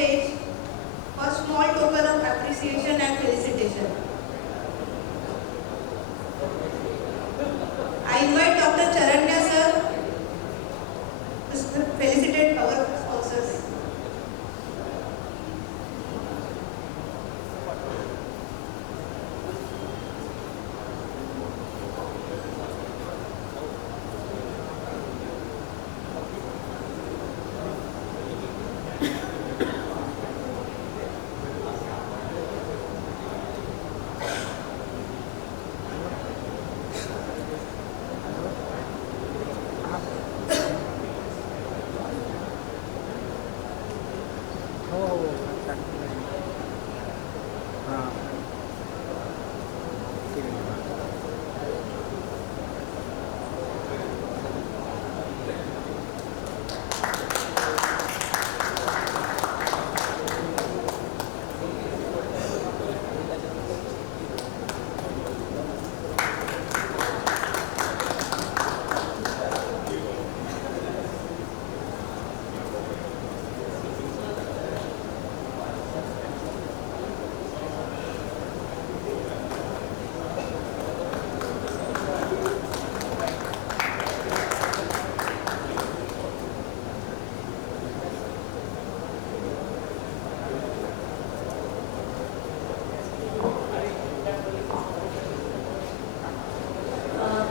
stage for small token of appreciation and felicitation. I invite Dr. Charanya sir to felicitate our sponsors.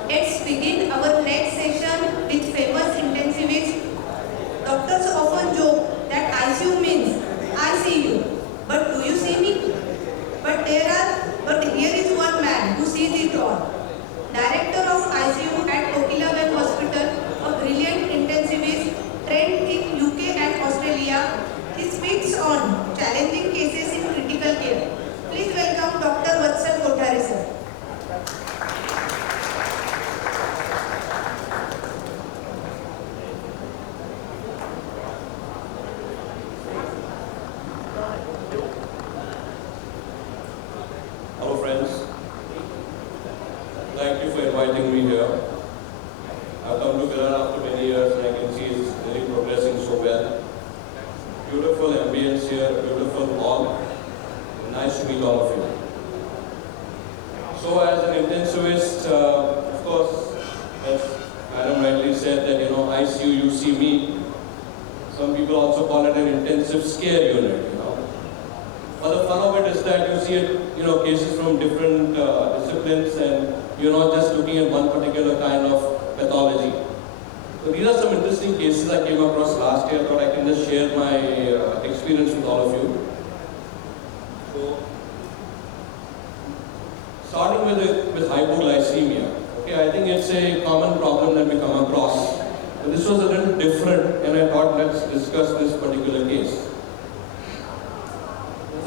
Let's begin our next session with famous intensivist. Doctors often joke that ICU means I see you, but do you see me? But here is one man who sees it all. Director of ICU at Kothari Hospital, a brilliant intensivist trained in UK and Australia. He speaks on challenging cases in critical care. Please welcome Dr. Vatsal Kothari sir. Hello friends, thank you for inviting me here. I've come to Virar after many years and I can see it's really progressing so well. Beautiful ambience here, beautiful hall. Nice to meet all of you. So as an intensivist, of course, as Madam rightly said that, I see you, you see me. Some people also call it an intensive scare unit, But the fun of it is that you see cases from different disciplines and you're not just looking at one particular kind of pathology. So these are some interesting cases I came across last year. I thought I can just share my experience with all of you. So, starting with hypoglycemia. Okay, I think it's a common problem that we come across. But this was a little different and I thought let's discuss this particular case.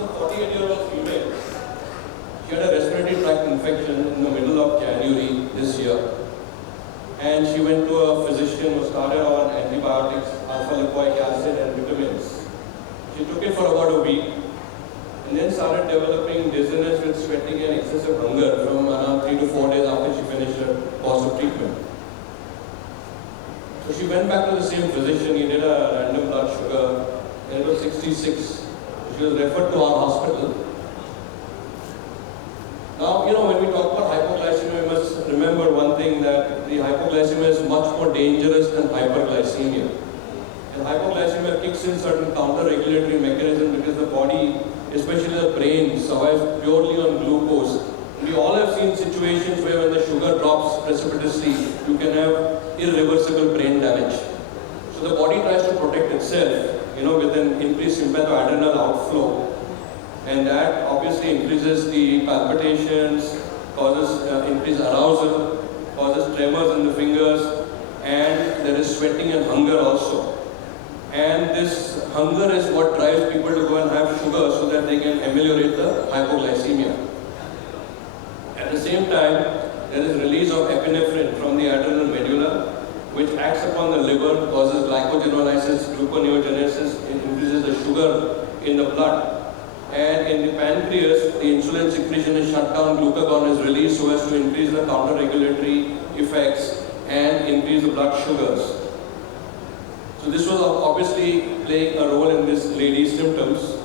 48-year-old female. She had a respiratory tract infection in the middle of January this year. And she went to a physician who started on antibiotics, alpha-lipoic acid and vitamins. She took it for about a week and then started developing dizziness with sweating and excessive hunger from around 3 to 4 days after she finished her course of treatment. So she went back to the same physician. He did a random blood sugar and it was 66. She was referred to our hospital. Now, when we talk about hypoglycemia, we must remember one thing, that the hypoglycemia is much more dangerous than hyperglycemia. And hypoglycemia kicks in certain counter-regulatory mechanisms because the body, especially the brain, survives purely on glucose. We all have seen situations where when the sugar drops precipitously, you can have irreversible brain damage. So the body tries to protect itself, with an increased sympathoadrenal outflow. And that obviously increases the palpitations, causes increased arousal, causes tremors in the fingers, and there is sweating and hunger also. And this hunger is what drives people to go and have sugar so that they can ameliorate the hypoglycemia. At the same time, there is release of epinephrine from the adrenal medulla, which acts upon the liver, causes glycogenolysis, gluconeogenesis, it increases the sugar in the blood. And in the pancreas, the insulin secretion is shut down, glucagon is released so as to increase the counter-regulatory effects and increase the blood sugars. So this was obviously playing a role in this lady's symptoms.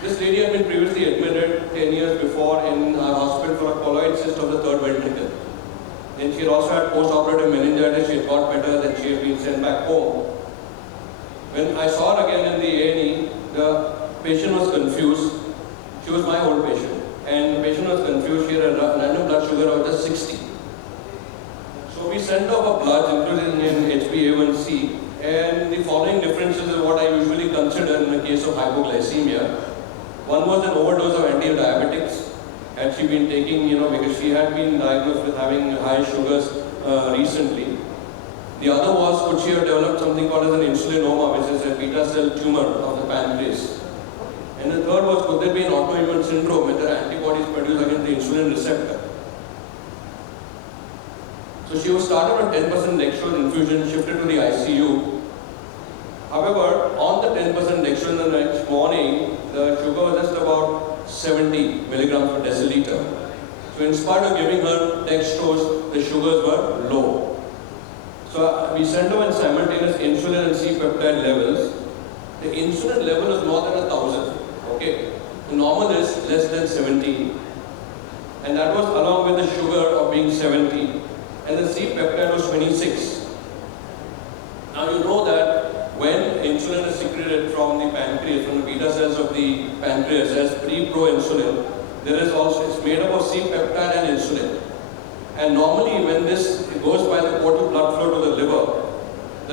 This lady had been previously admitted 10 years before in a hospital for a colloid cyst of the third ventricle. Then she had also had post-operative meningitis. She had got better, then she had been sent back home. When I saw her again in the A&E, the patient was confused. She was my old patient. And the patient was confused. She had a random blood sugar of just 60. So we sent off a blood, including in HbA1c. And the following differences are what I usually consider in the case of hypoglycemia. One was an overdose of anti-diabetics. Had she been taking, because she had been diagnosed with having high sugars recently. The other was, could she have developed something called as an insulinoma, which is a beta cell tumor of the pancreas. And the third was, could there be an autoimmune syndrome where there are antibodies produced against the insulin receptor. So she was started on 10% dextrose infusion, shifted to the ICU. However, on the 10% dextrose the next morning, the sugar was just about 70 milligrams per deciliter. So in spite of giving her dextrose, the sugars were low. So we sent her in simultaneous insulin and C-peptide levels. The insulin level is more than 1,000. Okay, the normal is less than 70, and that was along with the sugar of being 70, and the C-peptide was 26. Now you know that when insulin is secreted from the pancreas, from the beta cells of the pancreas as pre-proinsulin, there is also, it's made up of C-peptide and insulin. And normally when this goes by the portal blood flow to the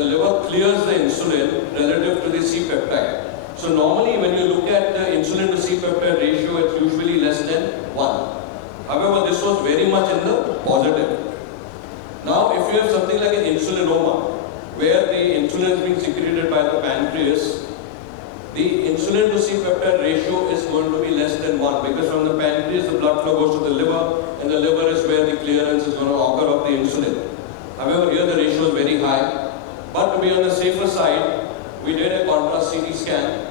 liver clears the insulin relative to the C-peptide. So normally when you look at the insulin to C-peptide ratio, it's usually less than 1. However, this was very much in the positive. Now if you have something like an insulinoma, where the insulin is being secreted by the pancreas, the insulin to C-peptide ratio is going to be less than 1, because from the pancreas the blood flow goes to the liver, and the liver is where the clearance is going to occur of the insulin. However, here the ratio is very high. But to be on the safer side, we did a contrast CT scan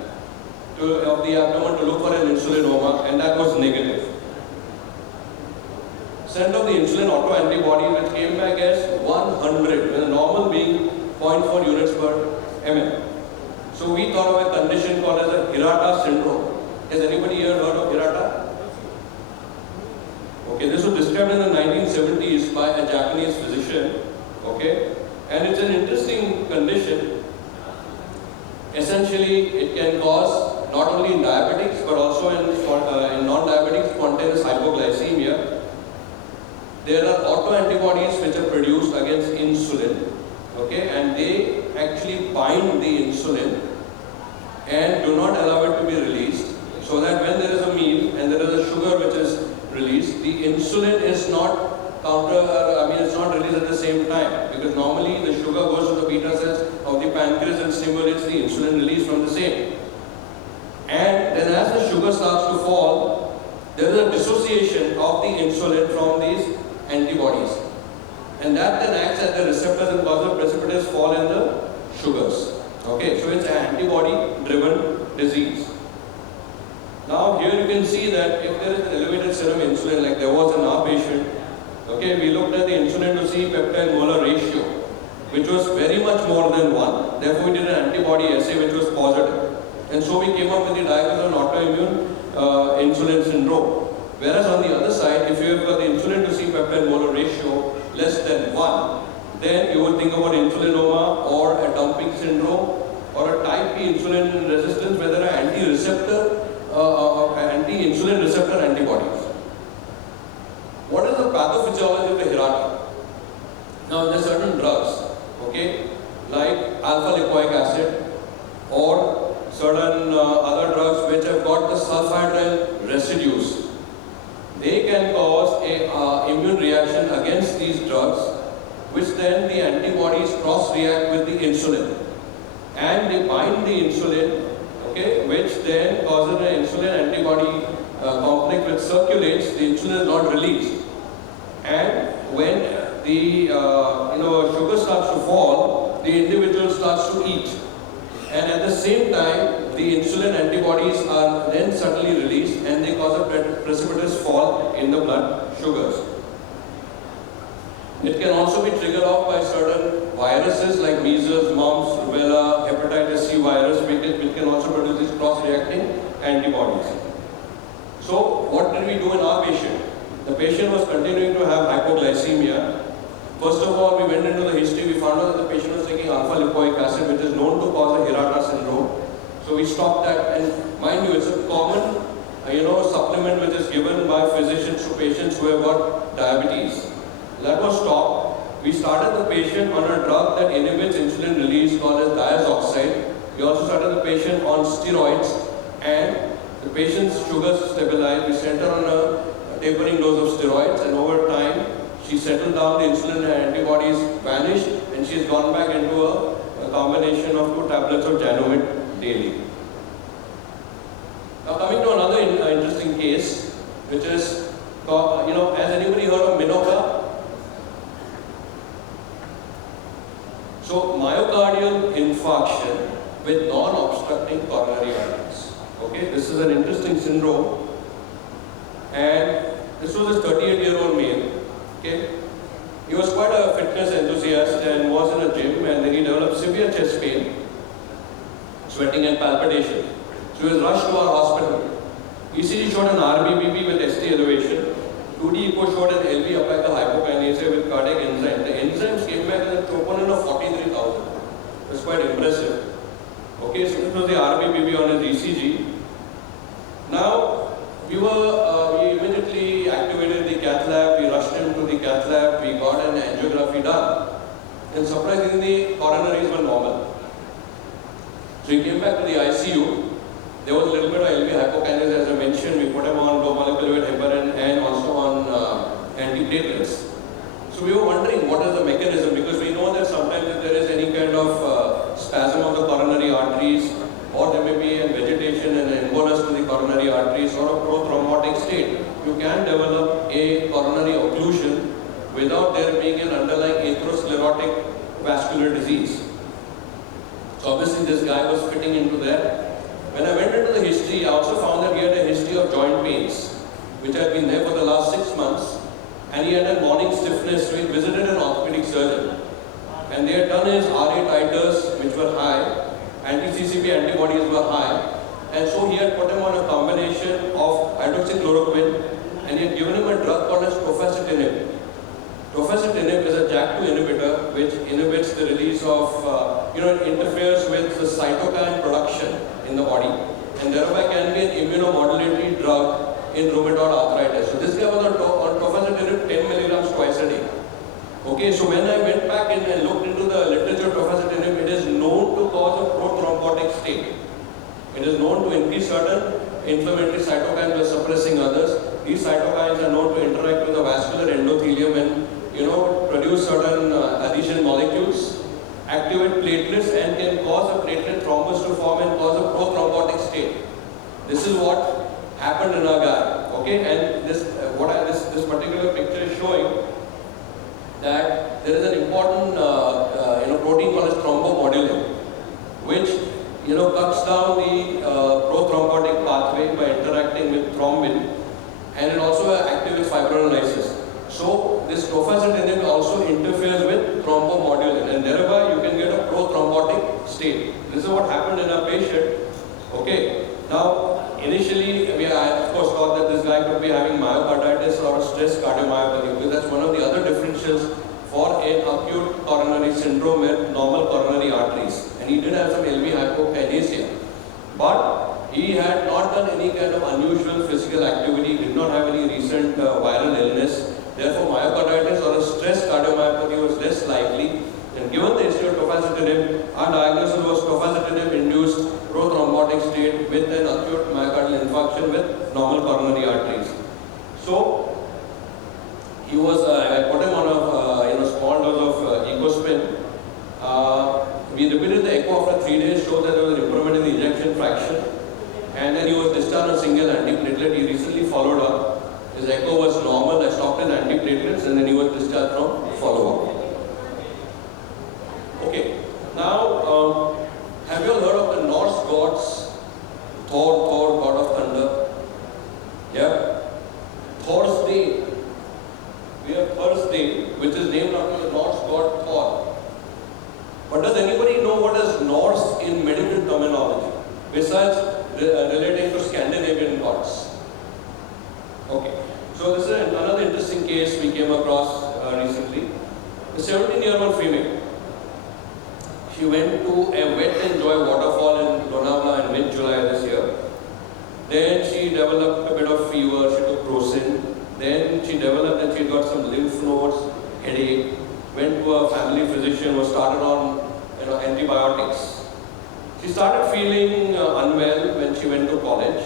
of the abdomen to look for an insulinoma, and that was negative. Sent off the insulin autoantibody, which came back as 100, with the normal being 0.4 units per ml. So we thought of a condition called as a Hirata syndrome. Has anybody here heard of Hirata? Okay, this was described in the 1970s by a Japanese physician. Okay, and it's an interesting condition. Essentially, it can cause not only in diabetics but also in non-diabetic spontaneous hypoglycemia. There are autoantibodies which are produced against insulin. Okay, and they actually bind the insulin and do not allow it to be released, so that when there is a meal and there is a sugar which is released, the insulin is not it's not released at the same time, because normally the sugar goes to the beta cells of the pancreas and stimulates the insulin release from the same. And then as the sugar starts to fall, there is a dissociation of the insulin from these antibodies. And that then acts as the receptors and causes a precipitous fall in the sugars. Okay, so it's an antibody-driven disease. Now here you can see that if there is elevated serum insulin, like there was in our patient, okay, we looked at the insulin to C-peptide molar ratio, which was very much more than 1. Therefore, we did an antibody assay which was positive. And so we came up with the diagnosis of autoimmune insulin syndrome. Whereas on the other side, if you have got the insulin to C-peptide molar ratio less than 1, then you would think about insulinoma or a dumping syndrome or a type B insulin resistance where there are anti-insulin receptor antibodies. What is the pathophysiology of the Hirata? Now there are certain drugs, okay, like alpha-lipoic acid or certain other drugs which have got the sulfhydryl residues. They can cause a immune reaction against these drugs, which then the antibodies cross-react with the insulin. And they bind the insulin, okay, which then causes an insulin antibody complex which circulates, the insulin is not released. And when the sugar starts to fall, the individual starts to eat. And at the same time, the insulin antibodies are then suddenly released and they cause a precipitous fall in the blood sugars. It can also be triggered off by certain viruses like measles, mumps, rubella, hepatitis C virus, which can also produce these cross-reacting antibodies. So what did we do in our patient? The patient was continuing to have hypoglycemia. First of all, we went into the history. We found out that the patient was taking alpha-lipoic acid, which is known to cause a Hirata syndrome. So we stopped that, and mind you, it's a common supplement which is given by physicians to patients who have got diabetes. That was stopped. We started the patient on a drug that inhibits insulin release called as diazoxide. We also started the patient on steroids, and the patient's sugars stabilized. We sent her on a tapering dose of steroids, and over time she settled down, the insulin antibodies vanished, and she's gone back into a combination of 2 tablets of Janomid daily. Now coming to another interesting case, which is, has anybody heard of Minoka? So myocardial infarction with non-obstructing coronary arteries. Okay, this is an interesting syndrome, and this was a 38-year-old male. Okay, he was quite a fitness enthusiast and was in a gym, and then he developed severe chest pain, sweating and palpitation. So he was rushed to our hospital. ECG showed an RBBP with ST elevation. 2D echo showed an LV apical hypokinesia with cardiac enzyme. The enzymes came back with a troponin of 43,000. It was quite impressive. Okay, so this was the RBBP on his ECG. Now, we immediately activated the cath lab. We rushed him to the cath lab. We got an angiography done. And surprisingly, the coronaries were normal. So he came back to the ICU. There was a little bit of LV hypokinesia, as I mentioned. We put him on low molecular weight heparin and also on antiplatelets. So we were wondering what is the mechanism, because we know that sometimes if there is any kind of spasm of the coronary arteries, or there may be a vegetation and an embolus to the coronary arteries or a prothrombotic state, you can develop a coronary occlusion without there being an underlying atherosclerotic vascular disease. So obviously this guy was fitting into that. When I went into the history, I also found that he had a history of joint pains, which had been there for the last 6 months, and he had a morning stiffness. So he visited an orthopedic surgeon, and they had done his RA titers, which were high, anti-CCP antibodies were high, and so he had put him on a combination of hydroxychloroquine, and he had given him a drug called as tofacitinib. Tofacitinib is a JAK2 inhibitor, which inhibits the release of, it interferes with the cytokine production in the body, and thereby can be an immunomodulatory drug in rheumatoid arthritis. So this guy was on tofacitinib 10 milligrams twice a day. Okay, so when I went back and looked into the literature of tofacitinib, it is known to cause a prothrombotic state. It is known to increase certain inflammatory cytokines by suppressing others. These cytokines are known to interact with the vascular endothelium and produce certain adhesion molecules, activate platelets, and can cause a platelet thrombus to form and cause a prothrombotic state. This is what happened in our guy. Okay, and this particular picture is showing that there is an important protein called as thrombomodulin, which cuts down the prothrombotic pathway by interacting with thrombin, and it also activates fibrinolysis. So this tofacitinib also interferes with thrombomodulin, and thereby you can get a prothrombotic state. This is what happened in our patient. Okay. Now, initially, I of course thought that this guy could be having myocarditis or stress cardiomyopathy, because that's one of the other differentials for an acute coronary syndrome with normal coronary arteries. And he did have some LV hypokinesia. But he had not done any kind of unusual physical activity, did not have any recent viral illness. Therefore, myocarditis or a stress cardiomyopathy was less likely. And given the history of tofacitinib, our diagnosis was tofacitinib-induced prothrombotic state with an acute myocardial infarction with normal coronary arteries. So, he was, I put him on a small dose of ecospin. We repeated the echo after 3 days, showed that there was an improvement in the ejection fraction. And then he was discharged on single antiplatelet. He recently followed up. His echo was normal. I stopped his antiplatelets, and then he was discharged from follow-up. Okay, now have you all heard of the Norse gods? Thor, god of thunder. Yeah. Thor's Day. We have Thursday, which is named after the Norse god Thor. research relating to Scandinavian gods. Okay, so this is another interesting case we came across recently. A 17-year-old female. She went to a wet and dry waterfall in Lonavala in mid-July this year. Then she developed a bit of fever, she took Crocin. Then she developed that she got some lymph nodes, headache, went to a family physician, was started on antibiotics. She started feeling unwell when she went to college,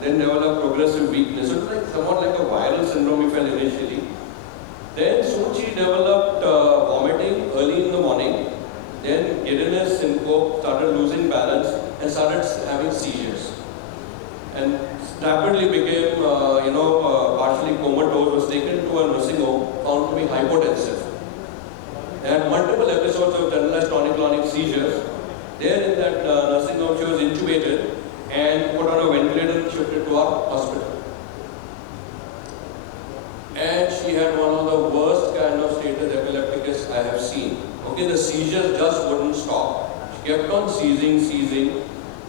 then developed progressive weakness. It was like somewhat like a viral syndrome we felt initially. Then soon she developed vomiting early in the morning, then giddiness, syncope, started losing balance and started having seizures. And rapidly became, partially comatose, was taken to a nursing home, found to be hypotensive. Had multiple episodes of generalized tonic-clonic seizures. There in that nursing home, she was intubated and put on a ventilator and shifted to our hospital. And she had one of the worst kind of status epilepticus I have seen. Okay, the seizures just wouldn't stop. She kept on seizing.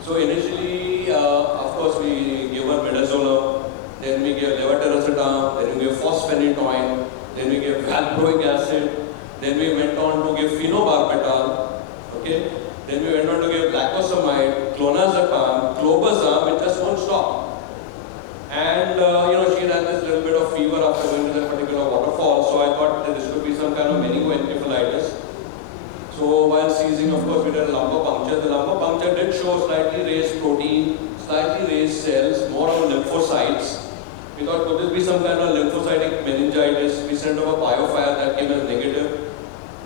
So initially, of course, we gave her midazolam, then we gave levetiracetam, then we gave phosphenitoin, then we gave valproic acid. Then we went on to give phenobarbital, okay? Then we went on to give lacosamide, clonazepam, clobazam, it just won't stop. And she had this little bit of fever after going to that particular waterfall, so I thought that this could be some kind of meningoencephalitis. So while seizing, of course, we did a lumbar puncture. The lumbar puncture did show slightly raised protein, slightly raised cells, more of lymphocytes. We thought, could this be some kind of lymphocytic meningitis? We sent over biofire, that came as negative.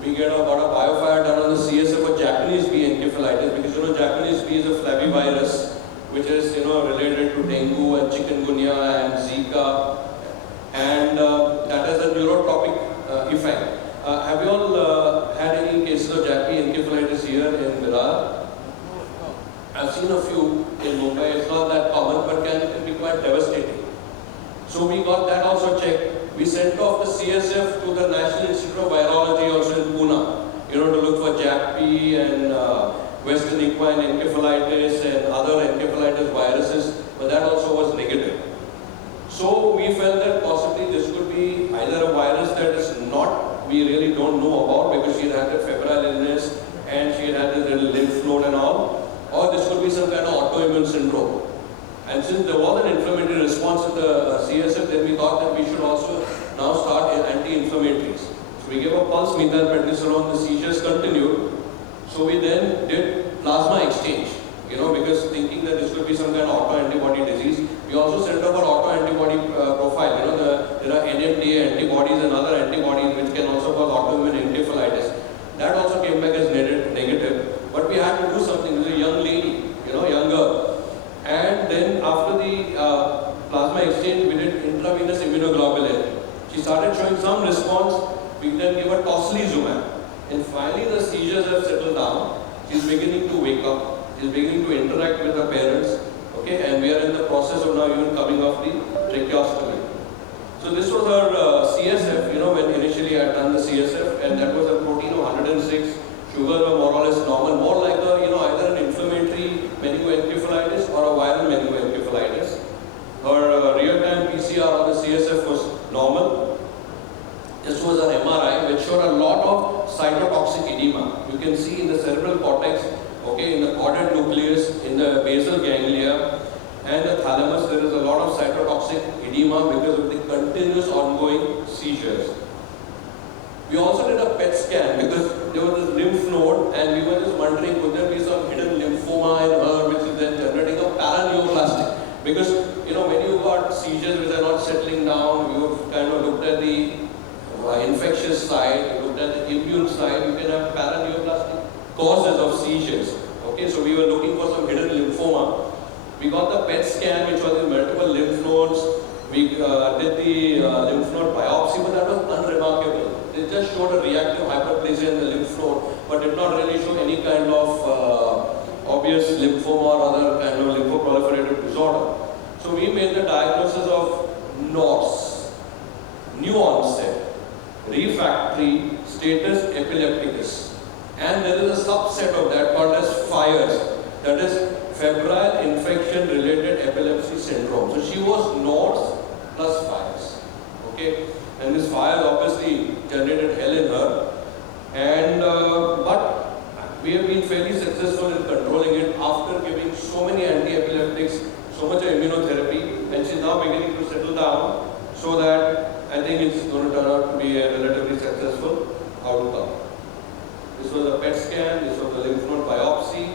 We got a biofire done on the CSF for Japanese bee encephalitis, because Japanese bee is a flavivirus which is related to dengue and chikungunya and Zika, and that has a neurotropic effect. Have you all had any cases of Japanese encephalitis here in Virar? I've seen a few in Mumbai. It's not that common, but can be quite devastating. So we got that also checked. We sent off the CSF to the National Institute of Virology also in Pune, to look for JAP-P and Western equine encephalitis and other encephalitis viruses, but that also was negative. So we felt that possibly this could be either a virus that is not, we really don't know about because she had a febrile illness and she had a little lymph node and all, or this could be some kind of autoimmune syndrome. And since there was an inflammatory response to the CSF, then we thought that we should also now start anti-inflammatories. So we gave a pulse methylprednisolone, the seizures continued. So we then did plasma exchange, because thinking that this could be some kind of autoantibody disease. We also set up our autoantibody profile. There are NMDA antibodies and other antibodies which can also cause autoimmune encephalitis. That also came back as negative. But we had to do something. It was a young lady, young girl. And then after the plasma exchange, we did intravenous immunoglobulin. She started showing some response. We then gave her tocilizumab. And finally the seizures have settled down. She's beginning to wake up. She's beginning to interact with her parents. Okay, and we are in the process of now even coming off the tracheostomy. So this was her CSF, when initially I had done the CSF, and that was a protein of 106. Sugars were more or less normal, more like either an inflammatory meningoencephalitis or a viral meningoencephalitis. Her real-time PCR on the CSF was normal. This was an MRI which showed a lot of cytotoxic edema. You can see in the cerebral cortex, in the caudate nucleus, in the basal ganglia, and the thalamus, there is a lot of cytotoxic edema because of the continuous ongoing seizures. We also did a PET scan because there was this lymph node and we were just wondering could there be some hidden lymphoma in her which is then generating a paraneoplastic. Because when you got seizures which are not settling down, you kind of looked at the infectious side, you looked at the immune side, you can have paraneoplastic causes of seizures. Okay, so we were looking for some hidden lymphoma. We got the PET scan which was in multiple lymph nodes. We did the lymph node biopsy, but that was unremarkable. It just showed a reactive hyperplasia in the lymph node, but did not really show any kind of obvious lymphoma or other kind of lymphoproliferative disorder. So we made the diagnosis of NORS, new onset, refractory status epilepticus. And there is a subset of that called as FIRES, that is febrile So she was nodes plus fires. Okay, and this fire obviously generated hell in her. And but we have been fairly successful in controlling it after giving so many anti-epileptics, so much immunotherapy, and she's now beginning to settle down. So that I think it's going to turn out to be a relatively successful outcome. This was a PET scan, this was a lymph node biopsy,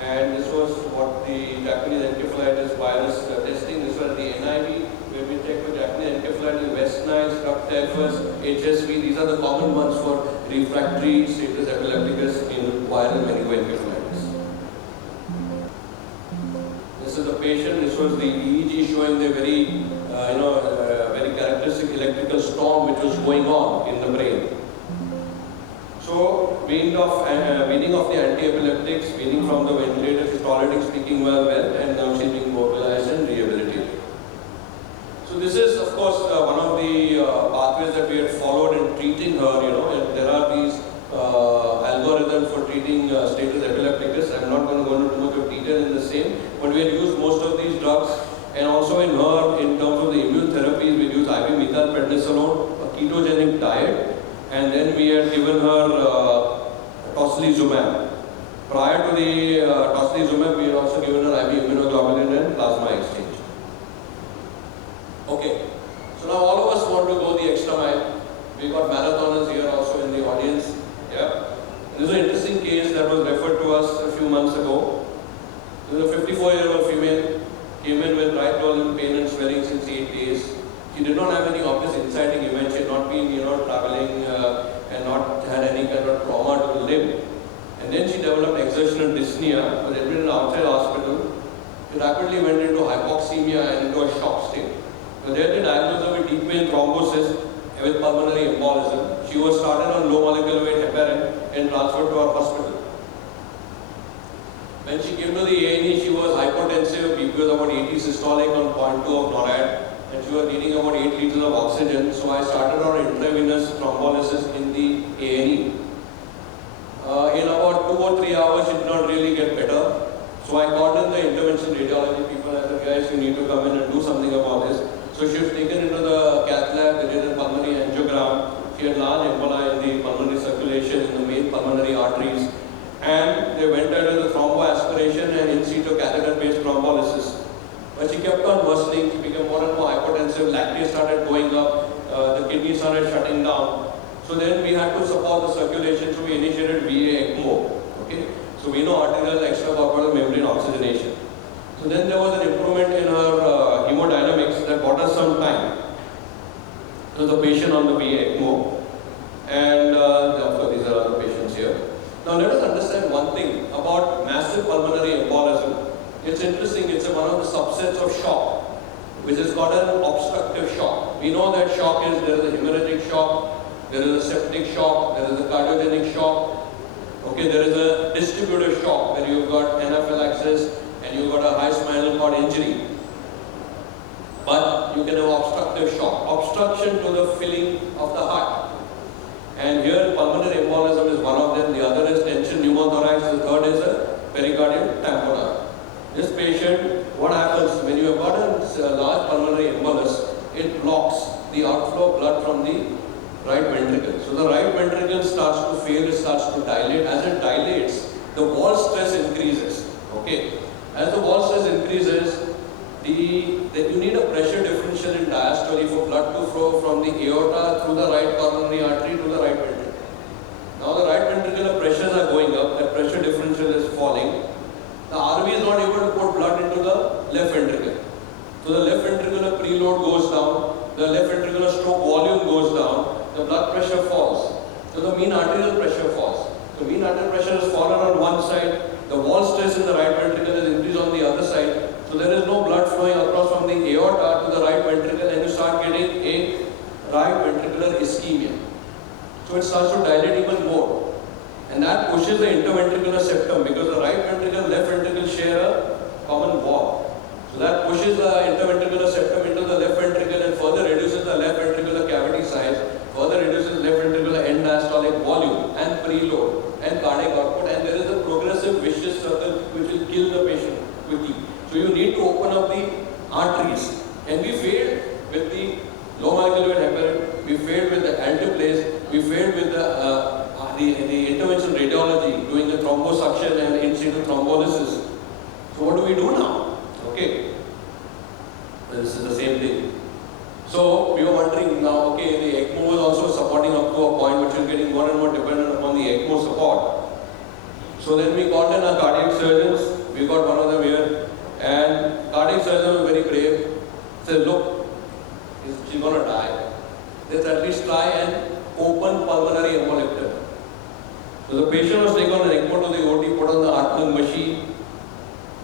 and this was what the Japanese encephalitis virus testing. This was the NIV, where we check for Japanese encephalitis, West Nile, strep typhus, HSV. These are the common ones for refractory status epilepticus in viral meningoencephalitis. This is the patient. This was the EEG showing the very, very characteristic electrical storm which was going on in the brain. So, weaning off the anti-epileptics, weaning from the ventilator, she's already speaking well, and now she's being mobilized and rehabilitated. So this is, of course, one of the pathways that we had followed in treating her, and there are these algorithms for treating status epilepticus. I'm not going to go into too much of detail in the same, but we had used most of these drugs, and also in her, in terms of the immune therapies, we used IV methylprednisolone, a ketogenic diet, and then we had given her tocilizumab. Prior to the tocilizumab, we had also given her IV immunoglobulin and plasma exchange. Okay, so now all of us want to go the extra mile. We got marathoners here also in the audience. Yeah, this is an interesting case that was referred to us a few months ago. This is a 54-year-old female, came in with right lower pain and swelling since 8 days. She did not have any obvious inciting event. She had not been, traveling and not had any kind of trauma to the limb. And then she developed exertional dyspnea, was admitted in an outside hospital. She rapidly went into hypoxemia and into a shock state. So there they diagnosed her with deep vein thrombosis with pulmonary embolism. She was started on low molecular weight heparin and transferred to our hospital. When she came to the A&E, she was hypotensive, BP was about 80 systolic on 0.2 of NORAD, and she was needing about 8 liters of oxygen. So I started on intravenous thrombolysis in the A&E. In about 2 or 3 hours, she did not really get better. So I called in the intervention radiology people and I said, guys, you need to come in and do something about this. So she was taken into the cath lab, they did a pulmonary angiogram. She had large emboli in the pulmonary circulation in the main pulmonary arteries. And they went ahead with the thromboaspiration and in situ catheter-based thrombolysis. But she kept on worsening, she became more and more hypotensive, lactate started going up, the kidney started shutting down. So then we had to support the circulation, so we initiated VA ECMO. Okay? So we know arterial extracorporeal membrane oxygenation. So then there was an improvement in her hemodynamics that bought us some time. So the patient on the VA ECMO, and of course these are other patients here. Now let us understand one thing about massive pulmonary embolism. It's interesting, it's one of the subsets of shock, which is called an obstructive shock. We know that shock is, there is a hemorrhagic shock, there is a septic shock, there is a cardiogenic shock, okay, there is a distributive shock where you've got anaphylaxis and you've got a high spinal cord injury. But you can have obstructive shock, obstruction to the filling of the heart. And here pulmonary embolism is one of them, the other is tension pneumothorax, the third is a pericardial tamponade. This patient, what happens when you have got a large pulmonary embolus, it blocks the outflow of blood from the right ventricle. So the right ventricle starts to fail, it starts to dilate. As it dilates, the wall stress increases. Okay. As the wall stress increases, then you need a pressure differential in diastole for blood to flow from the aorta through the right coronary artery to the right ventricle. Now the right ventricular pressures are going up, that pressure differential is falling. The RV is not able to put blood into the left ventricle. So the left ventricular preload goes down, the left ventricular stroke volume goes down, the blood pressure falls. So the mean arterial pressure falls. The mean arterial pressure has fallen on one side, the wall stress in the right ventricle is increased on the other side. So there is no blood flowing across from the aorta to the right ventricle and you start getting a right ventricular ischemia. So it starts to dilate even more. And that pushes the interventricular septum because the right ventricle and left ventricle share a common wall. So that pushes the interventricular septum into the left ventricle and further reduces the left ventricular cavity size, further reduces left ventricular end diastolic volume and preload and cardiac output, and there is a progressive vicious circle which will kill the patient quickly. So you need to open up the arteries. And we failed with the low molecular weight heparin, we failed with the alteplase, we failed with the interventional radiology, doing the thrombosuction and in situ thrombolysis. So what do we do now? Okay, this is the same thing. So we were wondering now, okay, the ECMO was also supporting up to a point which is getting more and more dependent upon the ECMO support. So then we called in our cardiac surgeons, we got one of them here, and cardiac surgeon was very brave, said, look, she's going to die. Let's at least try and open pulmonary embolectomy. So the patient was taken on an ECMO to the OT, put on the heart-lung machine,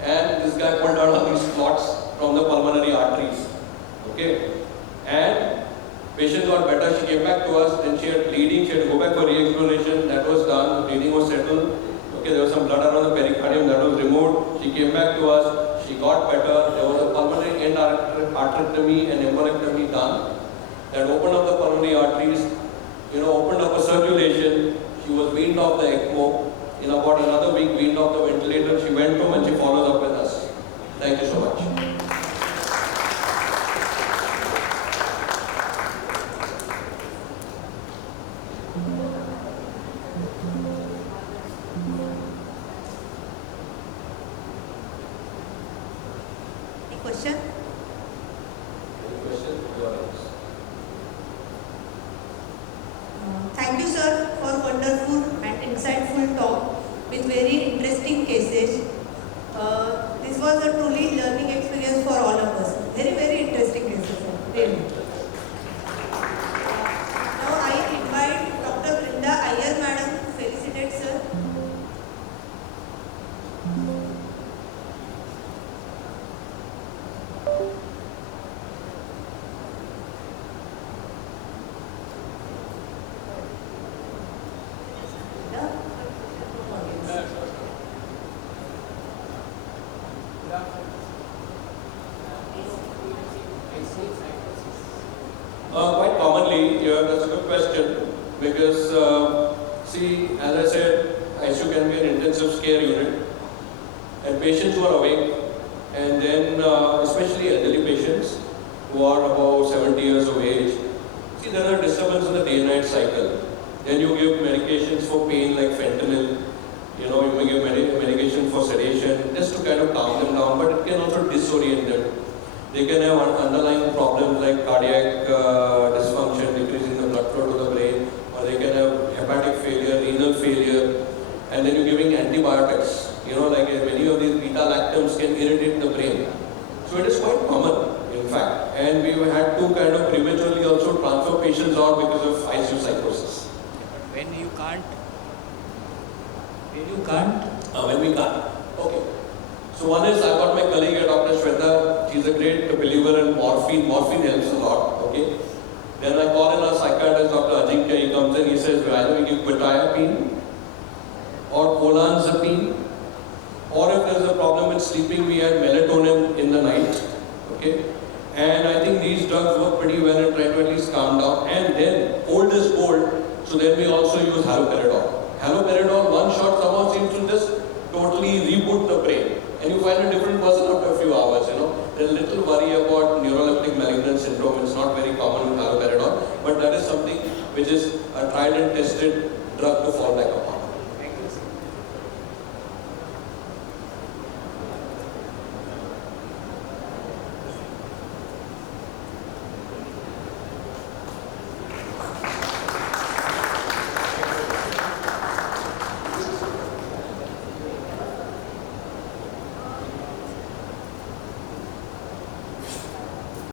and this guy pulled out all these clots from the pulmonary arteries. Okay? And patient got better, she came back to us, then she had bleeding, she had to go back for re-exploration, that was done, the bleeding was settled. Okay, there was some blood around the pericardium, that was removed. She came back to us, she got better, there was a pulmonary end arterectomy and embolectomy done. That opened up the pulmonary arteries, opened up a circulation. She was weaned off the ECMO. In about another week, weaned off the ventilator. She went home and she follows up with us. Thank you so much. Any question? Any questions from the audience? Thank you, sir, for wonderful and insightful talk with very interesting cases. This was a truly learning experience for all of us. Very, very interesting cases, sir. Really. Now I invite Dr. Brinda Iyer, madam, to felicitate, sir. Quite commonly, that's a good question because, see, as I said, ICU can be an intensive care unit and patients who are awake and then especially elderly patients who are above 70 years of age. See, there are disturbances in the day-night cycle. Then you give medications for pain like fentanyl, you may give medication for sedation just to kind of calm them down, but it can also disorient them. They can have underlying problems like cardiac dysfunction, decreasing the blood flow to the brain, or they can have hepatic failure, renal failure, and then you're giving antibiotics. Like many of these beta-lactams can irritate the brain. So it is quite common, in fact, and we had to kind of prematurely also transfer patients out because of ICU psychosis. When you can't? When we can't. Okay. So one is, I've got my colleague here, Dr. Shweta. She's a great believer in morphine. Morphine helps a lot. Okay. Then I call in our psychiatrist, Dr. Ajinkya. He comes in, he says, either we give quetiapine or olanzapine, or if there's a problem with sleeping, we add melatonin in the night. Okay. And I think these drugs work pretty well and try to at least calm down. And then, old is gold, so then we also use haloperidol. Haloperidol, one shot somehow seems to just totally reboot the brain. And you find a different person after a few hours, There's a little worry about neuroleptic malignant syndrome. It's not very common with haloperidol, but that is something which is a tried and tested drug to fall back upon.